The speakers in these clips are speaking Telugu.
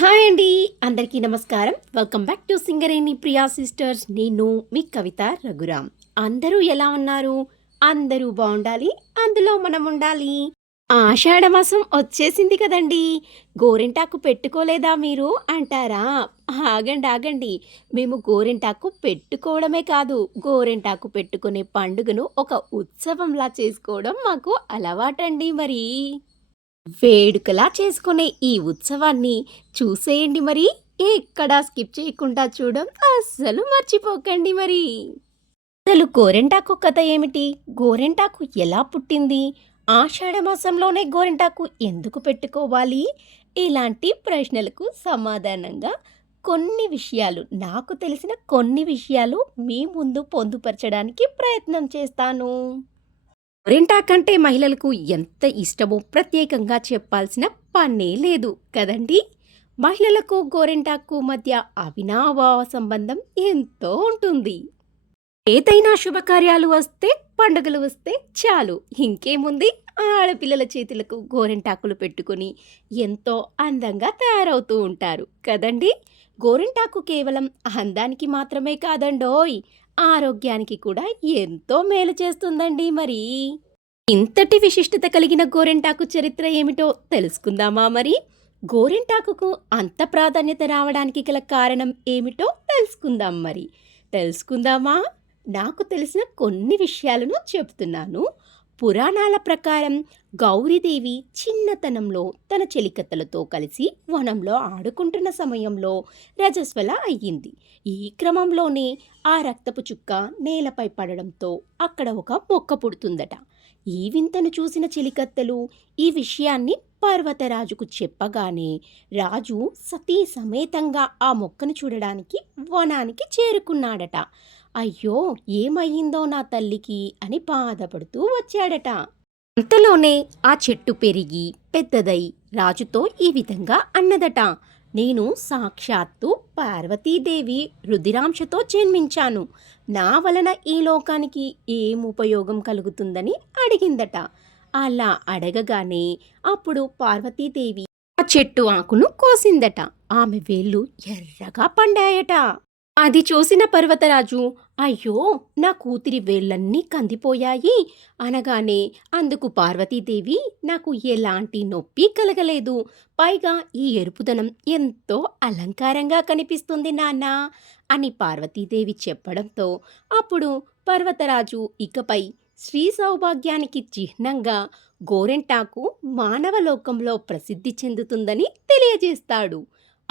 హాయ్ అండి అందరికీ నమస్కారం. Welcome back to Singareni Priya sisters నేను మీ కవిత రఘురామ్. అందరూ ఎలా ఉన్నారు? అందరూ బాగుండాలి? అందులో మనం ఉండాలి. ఆషాఢ మాసం వచ్చేసింది కదండి. గోరింటాకు పెట్టుకోలేదా మీరు? అంటారా? ఆగండి ఆగండి. మేము గోరింటాకు పెట్టుకోవడమే కాదు గోరింటాకు పెట్టుకునే పండుగను ఒక ఉత్సవంలా చేసుకోవడం మాకు అలవాటండి మరి. వేడుకలా చేసుకునే ఈ ఉత్సవాన్ని చూసేయండి మరి. ఎక్కడా స్కిప్ చేయకుండా చూడడం అస్సలు మర్చిపోకండి మరి. అసలు గోరెంటాకు కథ ఏమిటి? గోరెంటాకు ఎలా పుట్టింది? ఆషాఢ మాసంలోనే గోరెంటాకు ఎందుకు పెట్టుకోవాలి? ఇలాంటి ప్రశ్నలకు సమాధానంగా కొన్ని విషయాలు నాకు తెలిసిన కొన్ని విషయాలు మీ ముందు పొందుపరచడానికి ప్రయత్నం చేస్తాను. గోరింటాకంటే మహిళలకు ఎంత ఇష్టమో ప్రత్యేకంగా చెప్పాల్సిన పనే లేదు కదండి? మహిళలకు గోరెంటాకు మధ్య అవినాభావ సంబంధం ఎంతో ఉంటుంది. ఏదైనా శుభకార్యాలు వస్తే పండుగలు వస్తే చాలు. ఇంకేముంది? ఆడపిల్లల చేతులకు గోరెంటాకులు పెట్టుకుని ఎంతో అందంగా తయారవుతూ ఉంటారు కదండి? గోరింటాకు కేవలం అందానికి మాత్రమే కాదండోయ్! ఆరోగ్యానికి కూడా ఎంతో మేలు చేస్తుందండి మరి. ఇంతటి విశిష్టత కలిగిన గోరెంటాకు చరిత్ర ఏమిటో తెలుసుకుందామా మరి? గోరెంటాకుకు అంత ప్రాధాన్యత రావడానికి గల కారణం ఏమిటో తెలుసుకుందాం మరి. తెలుసుకుందామా? నాకు తెలిసిన కొన్ని విషయాలను చెప్తున్నాను. పురాణాల ప్రకారం గౌరీదేవి చిన్నతనంలో తన చెలికత్తలతో కలిసి వనంలో ఆడుకుంటున్న సమయంలో రజస్వల అయ్యింది. ఈ క్రమంలోనే ఆ రక్తపు చుక్క నేలపై పడడంతో అక్కడ ఒక మొక్క పుడుతుందట. ఈ వింతను చూసిన చెలికత్తెలు ఈ విషయాన్ని పర్వతరాజుకు చెప్పగానే రాజు సతీ సమేతంగా ఆ మొక్కను చూడడానికి వనానికి చేరుకున్నాడట. అయ్యో ఏమయ్యిందో నా తల్లికి అని బాధపడుతూ వచ్చాడట. అంతలోనే ఆ చెట్టు పెరిగి పెద్దదై రాజుతో ఈ విధంగా అన్నదట. నేను సాక్షాత్తు పార్వతీదేవి రుధిరాంశతో జన్మించాను. నా వలన ఈ లోకానికి ఏం ఉపయోగం కలుగుతుందని అడిగిందట. అలా అడగగానే అప్పుడు పార్వతీదేవి ఆ చెట్టు ఆకును కోసిందట. ఆమె వేళ్ళు ఎర్రగా పండాయట. అది చూసిన పర్వతరాజు అయ్యో నా కూతురి వేళ్ళన్నీ కందిపోయాయి. అనగానే అందుకు పార్వతీదేవి నాకు ఎలాంటి నొప్పి కలగలేదు. పైగా ఈ ఎరుపుదనం ఎంతో అలంకారంగా కనిపిస్తుంది నాన్న అని పార్వతీదేవి చెప్పడంతో అప్పుడు పర్వతరాజు ఇకపై శ్రీ సౌభాగ్యానికి చిహ్నంగా గోరెంటాకు మానవ లోకంలో ప్రసిద్ధి చెందుతుందని తెలియజేస్తాడు.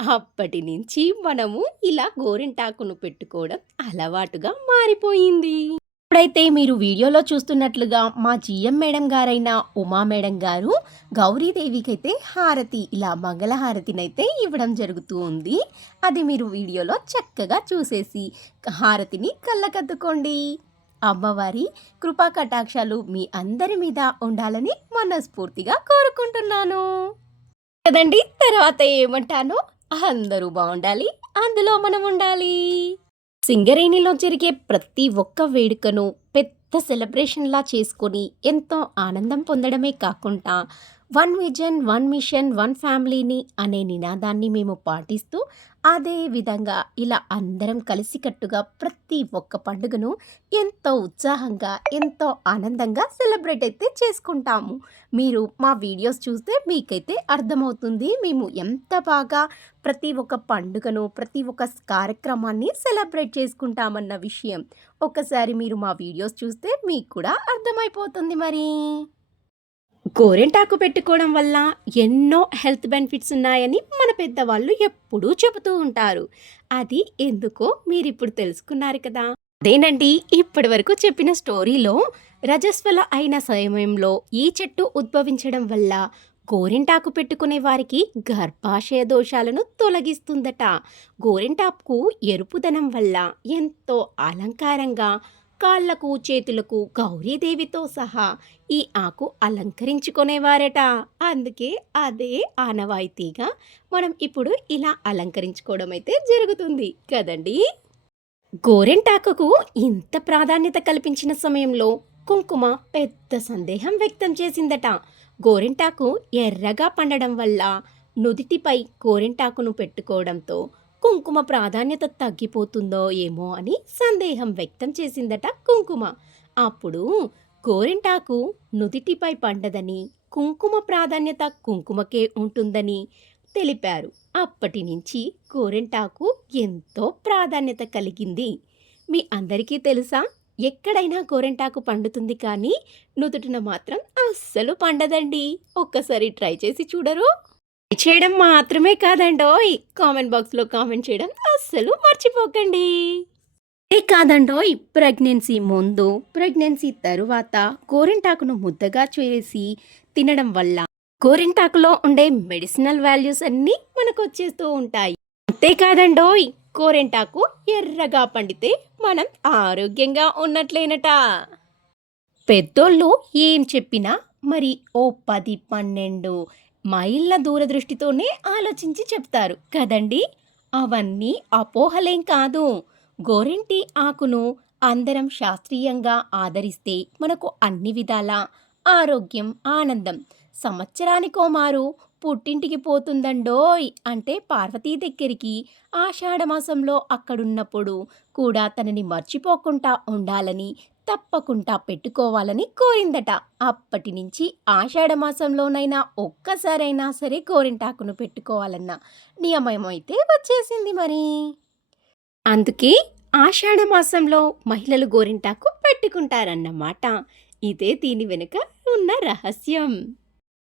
అప్పటి నుంచి మనము ఇలా గోరింటాకును పెట్టుకోవడం అలవాటుగా మారిపోయింది. ఇప్పుడైతే మీరు వీడియోలో చూస్తున్నట్లుగా మా జిఎం మేడం గారైన ఉమా మేడం గారు గౌరీదేవికైతే హారతి ఇలా మంగళహారతినైతే ఇవ్వడం జరుగుతూ ఉంది. అది మీరు వీడియోలో చక్కగా చూసేసి హారతిని కళ్ళకద్దుకోండి. అమ్మవారి కృపా కటాక్షాలు మీ అందరి మీద ఉండాలని మనస్ఫూర్తిగా కోరుకుంటున్నాను. కదండి తర్వాత ఏమంటానో? అందరూ బాగుండాలి అందులో మనం ఉండాలి. సింగరేణిలో జరిగే ప్రతి ఒక్క వేడుకను పెద్ద సెలబ్రేషన్లా చేసుకొని ఎంతో ఆనందం పొందడమే కాకుండా one vision one mission one ఫ్యామిలీని అనే నినాదాన్ని మేము పాటిస్తూ అదే విధంగా ఇలా అందరం కలిసికట్టుగా ప్రతి ఒక్క పండుగను ఎంతో ఉత్సాహంగా ఎంతో ఆనందంగా సెలబ్రేట్ అయితే చేసుకుంటాము. మీరు మా వీడియోస్ చూస్తే మీకైతే అర్థమవుతుంది మేము ఎంత బాగా ప్రతి ఒక్క పండుగను ప్రతి ఒక్క కార్యక్రమాన్ని సెలబ్రేట్ చేసుకుంటామన్న విషయం. ఒకసారి మీరు మా వీడియోస్ చూస్తే మీకు కూడా అర్థమైపోతుంది మరి. గోరెంటాకు పెట్టుకోవడం వల్ల ఎన్నో హెల్త్ బెనిఫిట్స్ ఉన్నాయని మన పెద్దవాళ్ళు ఎప్పుడూ చెబుతూ ఉంటారు. అది ఎందుకో మీరు ఇప్పుడు తెలుసుకున్నారు కదా. అదేనండి ఇప్పటి వరకు చెప్పిన స్టోరీలో రజస్వల అయిన సమయంలో ఈ చెట్టు ఉద్భవించడం వల్ల గోరింటాకు పెట్టుకునే వారికి గర్భాశయ దోషాలను తొలగిస్తుందట. గోరింటాకు ఎరుపుదనం వల్ల ఎంతో అలంకారంగా కాళ్ళకు చేతులకు గౌరీదేవితో సహా ఈ ఆకు అలంకరించుకునేవారట. అందుకే అదే ఆనవాయితీగా మనం ఇప్పుడు ఇలా అలంకరించుకోవడం అయితే జరుగుతుంది. కదండి? గోరెంటాకుకు ఇంత ప్రాధాన్యత కల్పించిన సమయంలో కుంకుమ పెద్ద సందేహం వ్యక్తం చేసిందట. గోరింటాకు ఎర్రగా పండడం వల్ల నుదిటిపై గోరింటాకును పెట్టుకోవడంతో కుంకుమ ప్రాధాన్యత తగ్గిపోతుందో ఏమో అని సందేహం వ్యక్తం చేసిందట కుంకుమ. అప్పుడు గోరింటాకు నుదిటిపై పండదని కుంకుమ ప్రాధాన్యత కుంకుమకే ఉంటుందని తెలిపారు. అప్పటి నుంచి గోరింటాకు ఎంతో ప్రాధాన్యత కలిగింది. మీ అందరికీ తెలుసా? ఎక్కడైనా గోరింటాకు పండుతుంది కానీ నుదుటిన మాత్రం అస్సలు పండదండి. ఒక్కసారి ట్రై చేసి చూడరు. చేయడం మాత్రమే కాదండోయ్. కామెంట్ బాక్స్లో కామెంట్ చేయడం అస్సలు మర్చిపోకండి. ఏ కాదండోయ్. ప్రెగ్నెన్సీ ముందు ప్రెగ్నెన్సీ తరువాత గోరింటాకును ముద్దగా చేసి తినడం వల్ల గోరింటాకులో ఉండే మెడిసినల్ వాల్యూస్ అన్నీ మనకు వచ్చేస్తూ ఉంటాయి. అంతేకాదండోయ్. గోరింటాకు ఎర్రగా పండితే మనం ఆరోగ్యంగా ఉన్నట్లేనట. పెద్దోళ్ళు ఏం చెప్పినా మరి ఓ పది పన్నెండు మైళ్ళ దూరదృష్టితోనే ఆలోచించి చెప్తారు. కదండి? అవన్నీ అపోహలేం కాదు. గోరింటి ఆకును అందరం శాస్త్రీయంగా ఆదరిస్తే మనకు అన్ని విధాల ఆరోగ్యం ఆనందం. సంవత్సరానికో మారు పుట్టింటికి పోతుందండోయ్ అంటే పార్వతీ దగ్గరికి ఆషాఢమాసంలో అక్కడున్నప్పుడు కూడా తనని మర్చిపోకుండా ఉండాలని తప్పకుండా పెట్టుకోవాలని కోరిందట. అప్పటి నుంచి ఆషాఢమాసంలోనైనా ఒక్కసారైనా సరే గోరింటాకును పెట్టుకోవాలన్న నియమమైతే వచ్చేసింది మరి. అందుకే ఆషాఢ మాసంలో మహిళలు గోరింటాకు పెట్టుకుంటారన్నమాట. ఇదే దీని వెనుక ఉన్న రహస్యం.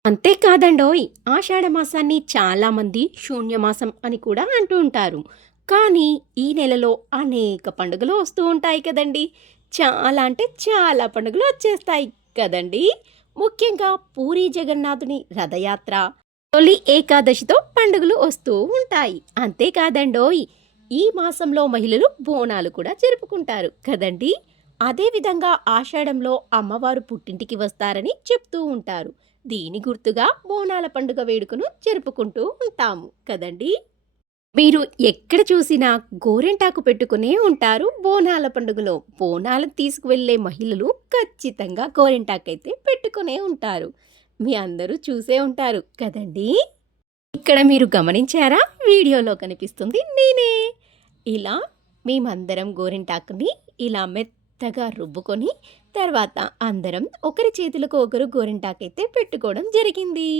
అంతేకాదండోయ్ ఆషాఢ మాసాన్ని చాలామంది శూన్యమాసం అని కూడా అంటూ ఉంటారు. కానీ ఈ నెలలో అనేక పండుగలు వస్తూ ఉంటాయి కదండి. చాలా అంటే చాలా పండుగలు వచ్చేస్తాయి కదండి. ముఖ్యంగా పూరి జగన్నాథుని రథయాత్ర తొలి ఏకాదశితో పండుగలు వస్తూ ఉంటాయి. అంతేకాదండోయ్ ఈ మాసంలో మహిళలు బోనాలు కూడా జరుపుకుంటారు కదండి. అదేవిధంగా ఆషాఢంలో అమ్మవారు పుట్టింటికి వస్తారని చెప్తూ ఉంటారు. దీని గుర్తుగా బోనాల పండుగ వేడుకను జరుపుకుంటూ ఉంటాము కదండి? మీరు ఎక్కడ చూసినా గోరెంటాకు పెట్టుకునే ఉంటారు బోనాల పండుగలో. బోనాలు తీసుకువెళ్ళే మహిళలు ఖచ్చితంగా గోరెంటాకైతే పెట్టుకునే ఉంటారు. మీ అందరూ చూసే ఉంటారు కదండి? ఇక్కడ మీరు గమనించారా? వీడియోలో కనిపిస్తుంది నేనే. ఇలా మేమందరం గోరింటాకుని ఇలా మెత్తగా రుబ్బుకొని తర్వాత అందరం ఒకరి చేతులకు ఒకరు గోరింటాకైతే పెట్టుకోవడం జరిగింది.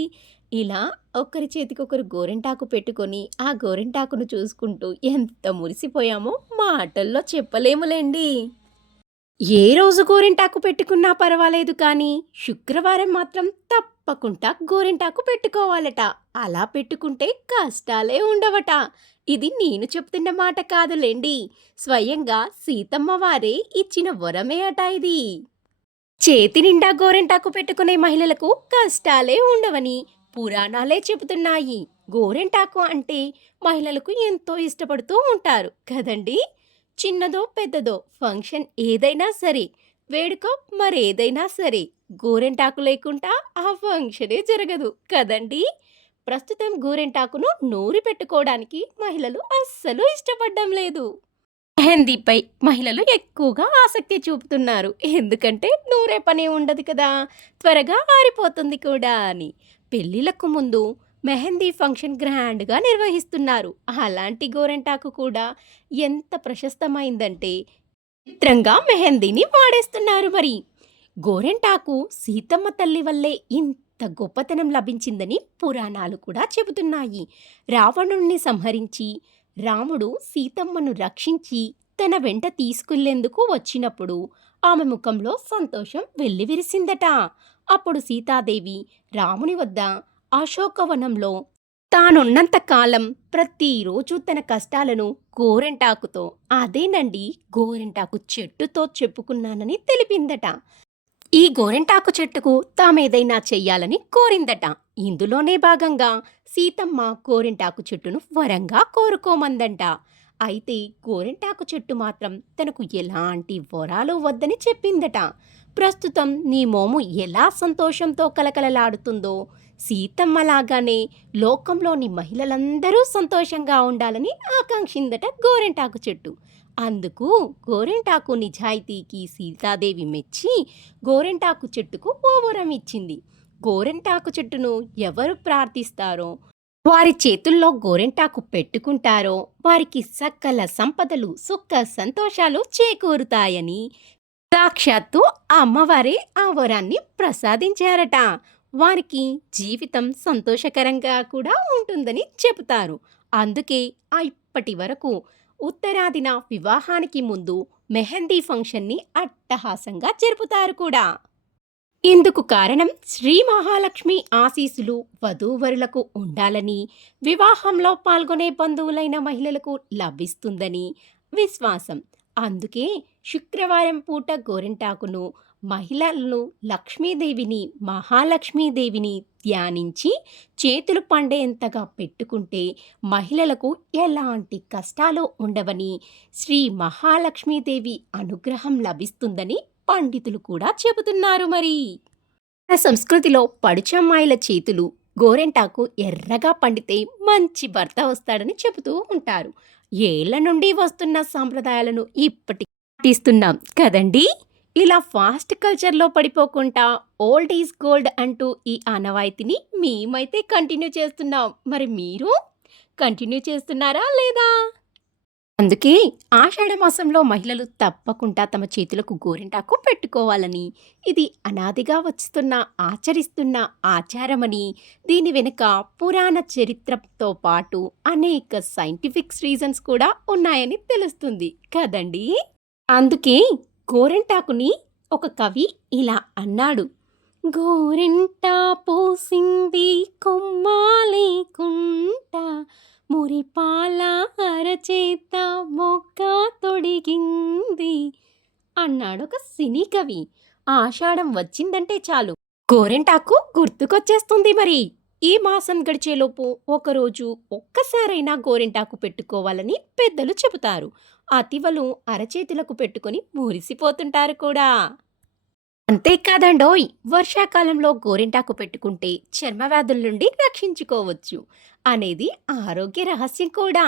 ఇలా ఒకరి చేతికి ఒకరు గోరింటాకు పెట్టుకొని ఆ గోరింటాకును చూసుకుంటూ ఎంత మురిసిపోయామో మాటల్లో చెప్పలేములేండి. ఏ రోజు గోరింటాకు పెట్టుకున్నా పర్వాలేదు కానీ శుక్రవారం మాత్రం తప్పకుండా గోరింటాకు పెట్టుకోవాలట. అలా పెట్టుకుంటే కష్టాలే ఉండవట. ఇది నేను చెప్తున్న మాట కాదులేండి. స్వయంగా సీతమ్మ వారే ఇచ్చిన వరమే అట ఇది. చేతి నిండా గోరింటాకు పెట్టుకునే మహిళలకు కష్టాలే ఉండవని పురాణాలే చెబుతున్నాయి. గోరింటాకు అంటే మహిళలకు ఎంతో ఇష్టపడుతూ ఉంటారు కదండీ? చిన్నదో పెద్దదో ఫంక్షన్ ఏదైనా సరే వేడుక మరేదైనా సరే గోరెంటాకు లేకుండా ఆ ఫంక్షనే జరగదు కదండి? ప్రస్తుతం గోరెంటాకును నూరి పెట్టుకోవడానికి మహిళలు అస్సలు ఇష్టపడడం లేదు. మెహందీపై మహిళలు ఎక్కువగా ఆసక్తి చూపుతున్నారు. ఎందుకంటే నూరే పని ఉండదు కదా త్వరగా ఆరిపోతుంది కూడా అని. పెళ్ళిళ్ళకు ముందు మెహందీ ఫంక్షన్ గ్రాండ్గా నిర్వహిస్తున్నారు. అలాంటి గోరెంటాకు కూడా ఎంత ప్రశస్తమైందంటే చిత్రంగా మెహందీని వాడేస్తున్నారు మరి. గోరెంటాకు సీతమ్మ తల్లి వల్లే ఇంత గొప్పతనం లభించిందని పురాణాలు కూడా చెబుతున్నాయి. రావణుణ్ణి సంహరించి రాముడు సీతమ్మను రక్షించి తన వెంట తీసుకెళ్ళేందుకు వచ్చినప్పుడు ఆమె ముఖంలో సంతోషం వెల్లివిరిసిందట. అప్పుడు సీతాదేవి రాముని వద్ద అశోకవనంలో తానున్నంత కాలం ప్రతిరోజు తన కష్టాలను గోరెంటాకుతో అదేనండి గోరెంటాకు చెట్టుతో చెప్పుకున్నానని తెలిపిందట. ఈ గోరెంటాకు చెట్టుకు తామేదైనా చెయ్యాలని కోరిందట. ఇందులోనే భాగంగా సీతమ్మ గోరెంటాకు చెట్టును వరంగా కోరుకోమందంట. అయితే గోరెంటాకు చెట్టు మాత్రం తనకు ఎలాంటి వరాలు వద్దని చెప్పిందట. ప్రస్తుతం నీ మోము ఎలా సంతోషంతో కలకలలాడుతుందో సీతమ్మలాగానే లోకంలోని మహిళలందరూ సంతోషంగా ఉండాలని ఆకాంక్షిందట గోరెంటాకు చెట్టు. అందుకు గోరెంటాకు నిజాయితీకి సీతాదేవి మెచ్చి గోరెంటాకు చెట్టుకు ఓ వరం ఇచ్చింది. గోరెంటాకు చెట్టును ఎవరు ప్రార్థిస్తారో వారి చేతుల్లో గోరెంటాకు పెట్టుకుంటారో వారికి సకల సంపదలు సుఖ సంతోషాలు చేకూరుతాయని సాక్షాత్తు అమ్మవారే ఆ వరాన్ని ప్రసాదించారట. వారికి జీవితం సంతోషకరంగా కూడా ఉంటుందని చెబుతారు. అందుకే ఇప్పటి వరకు ఉత్తరాదిన వివాహానికి ముందు మెహందీ ఫంక్షన్ని అట్టహాసంగా జరుపుతారు కూడా. ఇందుకు కారణం శ్రీ మహాలక్ష్మి ఆశీస్సులు వధూవరులకు ఉండాలని వివాహంలో పాల్గొనే బంధువులైన మహిళలకు లభిస్తుందని విశ్వాసం. అందుకే శుక్రవారం పూట గోరింటాకును మహిళలను లక్ష్మీదేవిని మహాలక్ష్మీదేవిని ధ్యానించి చేతులు పండేంతగా పెట్టుకుంటే మహిళలకు ఎలాంటి కష్టాలు ఉండవని శ్రీ మహాలక్ష్మీదేవి అనుగ్రహం లభిస్తుందని పండితులు కూడా చెబుతున్నారు మరి. మన సంస్కృతిలో పడుచమ్మాయిల చేతులు గోరెంటాకు ఎర్రగా పండితే మంచి భర్త వస్తాడని చెబుతూ ఉంటారు. ఏళ్ళ నుండి వస్తున్న సాంప్రదాయాలను ఇప్పటికీ పాటిస్తున్నాం కదండీ? ఇలా ఫాస్ట్ కల్చర్లో పడిపోకుండా ఓల్డ్ ఈజ్ గోల్డ్ అంటూ ఈ ఆనవాయితీని మేమైతే కంటిన్యూ చేస్తున్నాం. మరి మీరు? కంటిన్యూ చేస్తున్నారా లేదా? అందుకే ఆషాఢ మాసంలో మహిళలు తప్పకుండా తమ చేతులకు గోరింటాకు పెట్టుకోవాలని ఇది అనాదిగా వస్తున్న ఆచరిస్తున్న ఆచారమని దీని వెనుక పురాణ చరిత్రతో పాటు అనేక సైంటిఫిక్ రీజన్స్ కూడా ఉన్నాయని తెలుస్తుంది. కదండి? అందుకే గోరింటాకుని ఒక కవి ఇలా అన్నాడు. గోరింట పోసింది కొమ్మాలేకుంట మురిపాల అరచేత మొక్క తొడిగింది అన్నాడు ఒక సినీ కవి. ఆషాఢం వచ్చిందంటే చాలు. గోరెంటాకు గుర్తుకొచ్చేస్తుంది మరి. ఈ మాసం గడిచేలోపు ఒకరోజు ఒక్కసారైనా గోరింటాకు పెట్టుకోవాలని పెద్దలు చెబుతారు. అతివలు అరచేతులకు పెట్టుకొని మురిసిపోతుంటారు కూడా. అంతేకాదండోయ్ వర్షాకాలంలో గోరింటాకు పెట్టుకుంటే చర్మ వ్యాధుల నుండి రక్షించుకోవచ్చు అనేది ఆరోగ్య రహస్యం కూడా.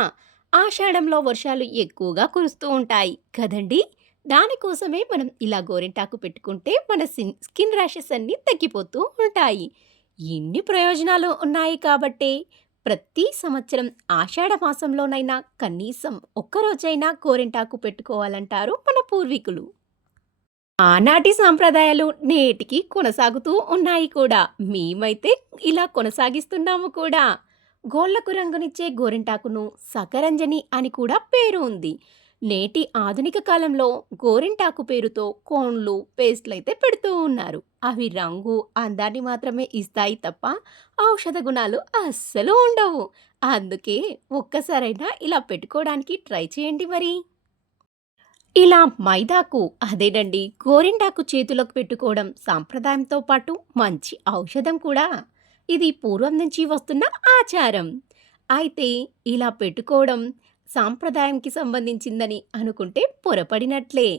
ఆషాఢంలో వర్షాలు ఎక్కువగా కురుస్తూ ఉంటాయి కదండి! దానికోసమే మనం ఇలా గోరింటాకు పెట్టుకుంటే మన సిన్ స్కిన్ ర్యాషెస్ అన్నీ తగ్గిపోతూ ఉంటాయి. ఎన్ని ప్రయోజనాలు ఉన్నాయి కాబట్టి ప్రతి సంవత్సరం ఆషాఢ మాసంలోనైనా కనీసం ఒక్కరోజైనా గోరింటాకు పెట్టుకోవాలంటారు మన పూర్వీకులు. ఆనాటి సాంప్రదాయాలు నేటికి కొనసాగుతూ ఉన్నాయి కూడా. మేమైతే ఇలా కొనసాగిస్తున్నాము కూడా. గోళ్ళకు రంగునిచ్చే గోరింటాకును సకరంజని అని కూడా పేరు ఉంది. నేటి ఆధునిక కాలంలో గోరింటాకు పేరుతో కోన్లు పేస్ట్లు అయితే పెడుతూ ఉన్నారు. అవి రంగు అందాన్ని మాత్రమే ఇస్తాయి తప్ప ఔషధ గుణాలు అస్సలు ఉండవు. అందుకే ఒక్కసారైనా ఇలా పెట్టుకోవడానికి ట్రై చేయండి మరి. ఇలా మైదాకు అదేనండి గోరింటాకు చేతులకు పెట్టుకోవడం సాంప్రదాయంతో పాటు మంచి ఔషధం కూడా. ఇది పూర్వం నుంచి వస్తున్న ఆచారం. అయితే ఇలా పెట్టుకోవడం సాంప్రదాయంకి సంబంధించిందని అనుకుంటే పొరపడినట్లే.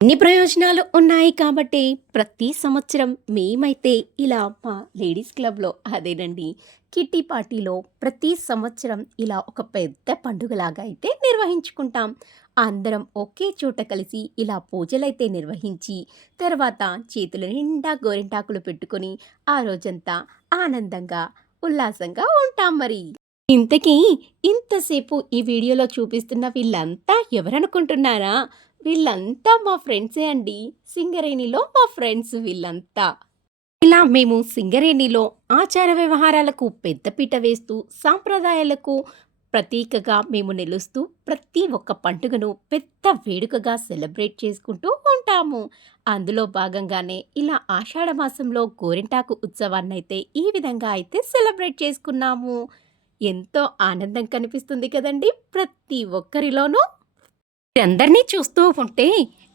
అన్ని ప్రయోజనాలు ఉన్నాయి కాబట్టి ప్రతి సంవత్సరం మేమైతే ఇలా మా లేడీస్ క్లబ్లో అదేనండి కిట్టి పార్టీలో ప్రతి సంవత్సరం ఇలా ఒక పెద్ద పండుగలాగా అయితే నిర్వహించుకుంటాం. అందరం ఒకే చోట కలిసి ఇలా పూజలైతే నిర్వహించి తర్వాత చేతుల నిండా గోరింటాకులు పెట్టుకొని ఆ రోజంతా ఆనందంగా ఉల్లాసంగా ఉంటాం మరి. ఇంతకీ ఇంతసేపు ఈ వీడియోలో చూపిస్తున్న వీళ్ళంతా ఎవరనుకుంటున్నారా? వీళ్ళంతా మా ఫ్రెండ్సే అండి. సింగరేణిలో మా ఫ్రెండ్స్ వీళ్ళంతా. ఇలా మేము సింగరేణిలో ఆచార వ్యవహారాలకు పెద్దపీట వేస్తూ సాంప్రదాయాలకు ప్రతీకగా మేము నిలుస్తూ ప్రతి ఒక్క పండుగను పెద్ద వేడుకగా సెలబ్రేట్ చేసుకుంటూ ఉంటాము. అందులో భాగంగానే ఇలా ఆషాఢ మాసంలో గోరింటాకు ఉత్సవాన్ని అయితే ఈ విధంగా అయితే సెలబ్రేట్ చేసుకున్నాము. ఎంతో ఆనందం కనిపిస్తుంది కదండి ప్రతి ఒక్కరిలోనూ. అందరినీ చూస్తూ ఉంటే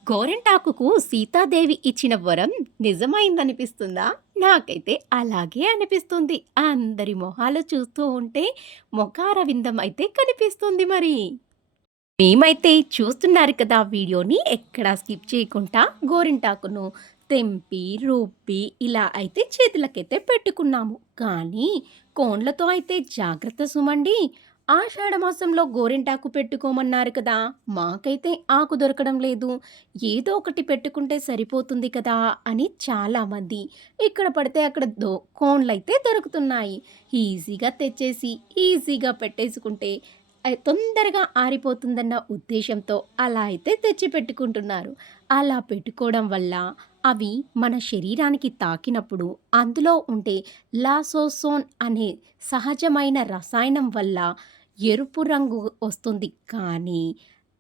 గోరింటాకుకు సీతాదేవి ఇచ్చిన వరం నిజమైందనిపిస్తుందా? నాకైతే అలాగే అనిపిస్తుంది. అందరి మొహాలు చూస్తూ ఉంటే ముఖారవిందం అయితే కనిపిస్తుంది మరి. మేమైతే చూస్తున్నారు కదా వీడియోని ఎక్కడా స్కిప్ చేయకుండా గోరింటాకును తెంపి రూపి ఇలా అయితే చేతులకైతే పెట్టుకున్నాము. కానీ కోండ్లతో అయితే జాగ్రత్త సుమండి. ఆషాఢమాసంలో గోరింటాకు పెట్టుకోమన్నారు కదా. మాకైతే ఆకు దొరకడం లేదు. ఏదో ఒకటి పెట్టుకుంటే సరిపోతుంది కదా అని చాలామంది ఇక్కడ పడితే అక్కడ దో కోన్లైతే దొరుకుతున్నాయి. ఈజీగా తెచ్చేసి ఈజీగా పెట్టేసుకుంటే తొందరగా ఆరిపోతుందన్న ఉద్దేశంతో అలా అయితే తెచ్చి పెట్టుకుంటున్నారు. అలా పెట్టుకోవడం వల్ల అవి మన శరీరానికి తాకినప్పుడు అందులో ఉండే లాసోసోన్ అనే సహజమైన రసాయనం వల్ల ఎరుపు రంగు వస్తుంది. కానీ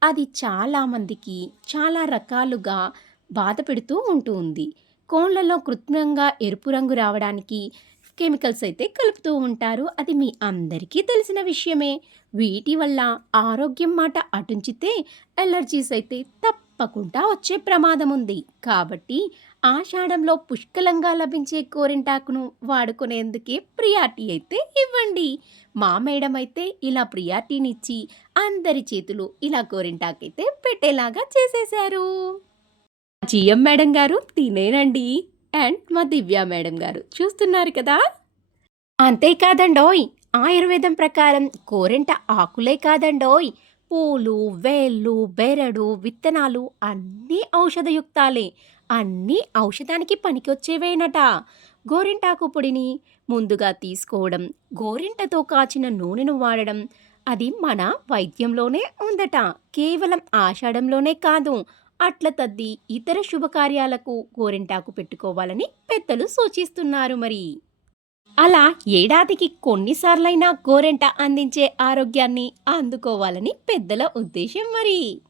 అది చాలామందికి చాలా రకాలుగా బాధ పెడుతూ ఉంటుంది కోళ్ళలో కృత్రిమంగా ఎరుపు రంగు రావడానికి కెమికల్స్ అయితే కలుపుతూ ఉంటారు. అది మీ అందరికీ తెలిసిన విషయమే. వీటి వల్ల ఆరోగ్యం మాట అటుంచితే ఎలర్జీస్ అయితే తప్పకుండా వచ్చే ప్రమాదం ఉంది కాబట్టి ఆషాఢంలో పుష్కలంగా లభించే గోరింటాకును వాడుకునేందుకే ప్రియార్టీ అయితే ఇవ్వండి. మా మేడం అయితే ఇలా ప్రియార్టీనిచ్చి అందరి చేతులు ఇలా గోరింటాకైతే పెట్టేలాగా చేసేశారు. జిఎం మేడం గారు తినేనండి. అండ్ మా దివ్య మేడం గారు చూస్తున్నారు కదా? అంతేకాదండోయ్. ఆయుర్వేదం ప్రకారం కోరింట ఆకులే కాదండోయ్. పూలు వేళ్ళు బెరడు విత్తనాలు అన్నీ ఔషధయుక్తాలే. అన్నీ ఔషధానికి పనికొచ్చేవేనట. గోరింటాకు పొడిని ముందుగా తీసుకోవడం గోరింటతో కాచిన నూనెను వాడడం అది మన వైద్యంలోనే ఉందట. కేవలం ఆషాఢంలోనే కాదు అట్ల తద్ది ఇతర శుభకార్యాలకు గోరింటాకు పెట్టుకోవాలని పెద్దలు సూచిస్తున్నారు మరి. అలా ఏడాదికి కొన్నిసార్లైనా గోరెంట అందించే ఆరోగ్యాన్ని అందుకోవాలని పెద్దల ఉద్దేశం మరి.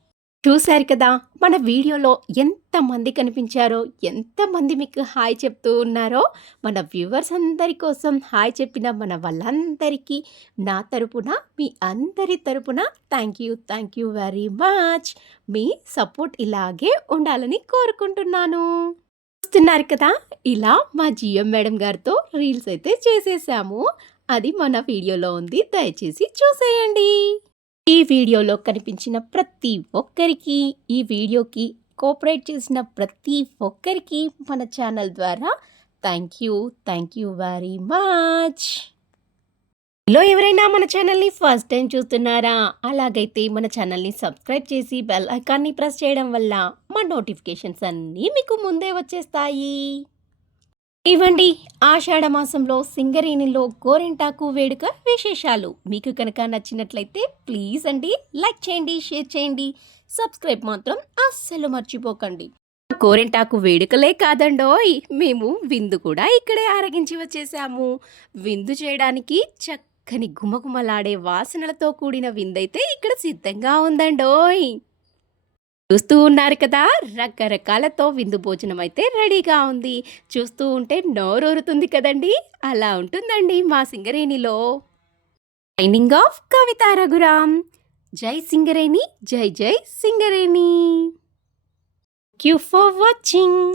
చూశారు కదా మన వీడియోలో ఎంతమంది కనిపించారో ఎంతమంది మీకు హాయ్ చెప్తూ ఉన్నారో మన వ్యూవర్స్ అందరి కోసం హాయ్ చెప్పిన మన వాళ్ళందరికీ నా తరపున మీ అందరి తరపున thank you thank you very much me support ఇలాగే ఉండాలని కోరుకుంటున్నాను. చూస్తున్నారు కదా? ఇలా మా జిఎం మేడం గారితో రీల్స్ అయితే చేసేసాము. అది మన వీడియోలో ఉంది. దయచేసి చూసేయండి. ఈ వీడియోలో కనిపించిన ప్రతి ఒక్కరికి ఈ వీడియోకి కోఆపరేట్ చేసిన ప్రతి ఒక్కరికి మన ఛానల్ ద్వారా thank you. Thank you very much. లో ఎవరైనా మన ఛానల్ని ఫస్ట్ టైం చూస్తున్నారా? అలాగైతే మన ఛానల్ని సబ్స్క్రైబ్ చేసి బెల్ ఐకాన్ని ప్రెస్ చేయడం వల్ల మా నోటిఫికేషన్స్ అన్నీ మీకు ముందే వచ్చేస్తాయి. ఇవ్వండి ఆషాఢ మాసంలో సింగరేణిలో గోరింటాకు వేడుక విశేషాలు. మీకు కనుక నచ్చినట్లయితే ప్లీజ్ అండి లైక్ చేయండి షేర్ చేయండి. సబ్స్క్రైబ్ మాత్రం అస్సలు మర్చిపోకండి. గోరింటాకు వేడుకలే కాదండోయ్! మేము విందు కూడా ఇక్కడే ఆరగించి వచ్చేసాము. విందు చేయడానికి చక్కని గుమగుమలాడే వాసనలతో కూడిన విందైతే ఇక్కడ సిద్ధంగా ఉందండోయ్. చూస్తూ ఉన్నారు కదా రకరకాలతో విందు భోజనం అయితే రెడీగా ఉంది. చూస్తూ ఉంటే నోరూరుతుంది కదండి అలా ఉంటుందండి మా సింగరేణిలో. Signing off Kavitha Raghuram. జై సింగరేణి జై జై సింగరేణి. Q for watching